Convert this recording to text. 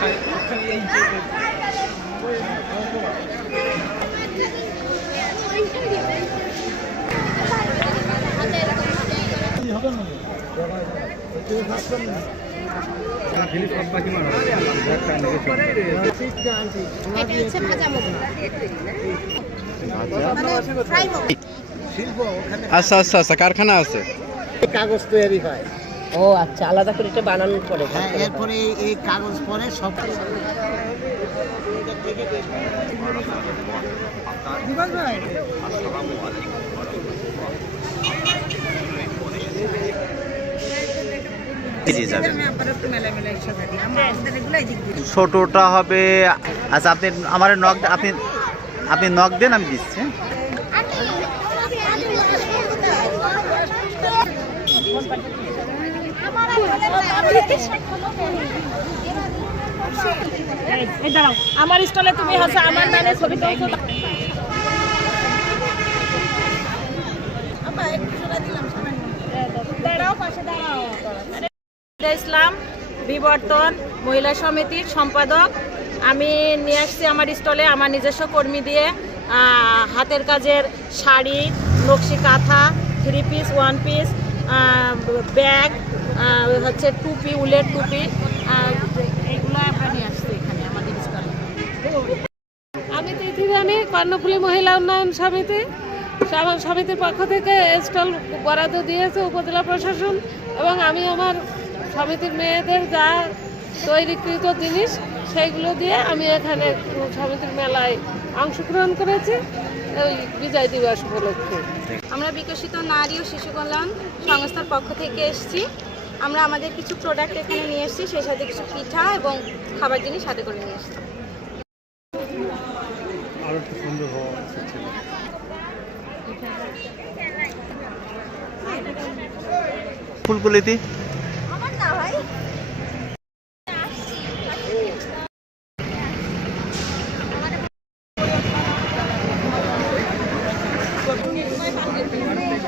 এটা হচ্ছে আচ্ছা আচ্ছা আচ্ছা কারখানা আছে। কাগজ তৈরি হয়। ও আচ্ছা আলাদা করে এটা বানানোর পরে হ্যাঁ এরপরে এই- কাগজ পরে সব জি যাবেন ছোটটা হবে আচ্ছা আপনি আমার নক আপনি আপনি নক দেন আমি দিচ্ছি। হ্যাঁ? আমার স্টলে তুমি হচ্ছে আমার নামে ছবি তুলছো। দাঁড়াও পাশে দাঁড়াও ইসলাম, বিবর্তন, মহিলা সমিতির সম্পাদক। আমি নিয়ে আসছি আমার স্টলে আমার নিজস্ব কর্মী দিয়ে হাতের কাজের sari, nakshi kantha three piece one piece bag হচ্ছে টুপি, উলের টুপি এগুলো আমরা নিয়ে আসছি এখানে আমাদের স্টলে। আমি তিথি রানী কর্ণফুলী মহিলা উন্নয়ন সমিতি সমিতির পক্ষ থেকে স্টল বরাদ্দ দিয়েছে উপজেলা প্রশাসন এবং আমি আমার সমিতির মেয়েদের যা তৈরিকৃত জিনিস সেইগুলো দিয়ে আমি এখানে সমিতির মেলায় অংশগ্রহণ করেছি ওই বিজয় দিবস উপলক্ষে। আমরা বিকশিত নারী ও শিশু কল্যাণ সংস্থার পক্ষ থেকে এসেছি। আমরা আমাদের কিছু প্রোডাক্ট এখানে নিয়ে এসেছি সেই সাথে কিছু পিঠা এবং খাবার জিনিস সাথে করে নিয়ে এসেছি। ফুলকুলিতি